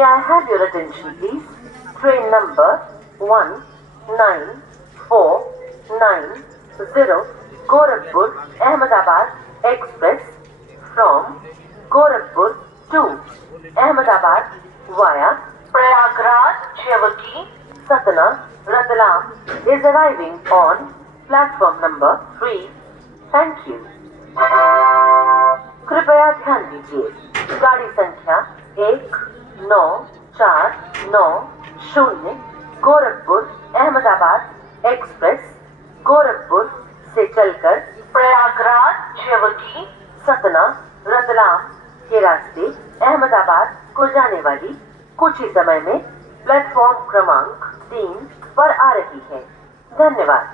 May I have your attention, please? Train number 19490 Gorakhpur Ahmedabad Express from Gorakhpur to Ahmedabad via Prayagraj, Chevaki, Satna, Ratlam is arriving on platform number 3. Thank you. कृपया ध्यान दीजिए, गाड़ी संख्या 194990 Gorakhpur Ahmedabad express Gorakhpur से चलकर प्रयागराज, चेवकी, सतना, रतलाम के रास्ते अहमदाबाद को जाने वाली कुछ ही समय में प्लेटफॉर्म क्रमांक 3 पर आ रही है। धन्यवाद।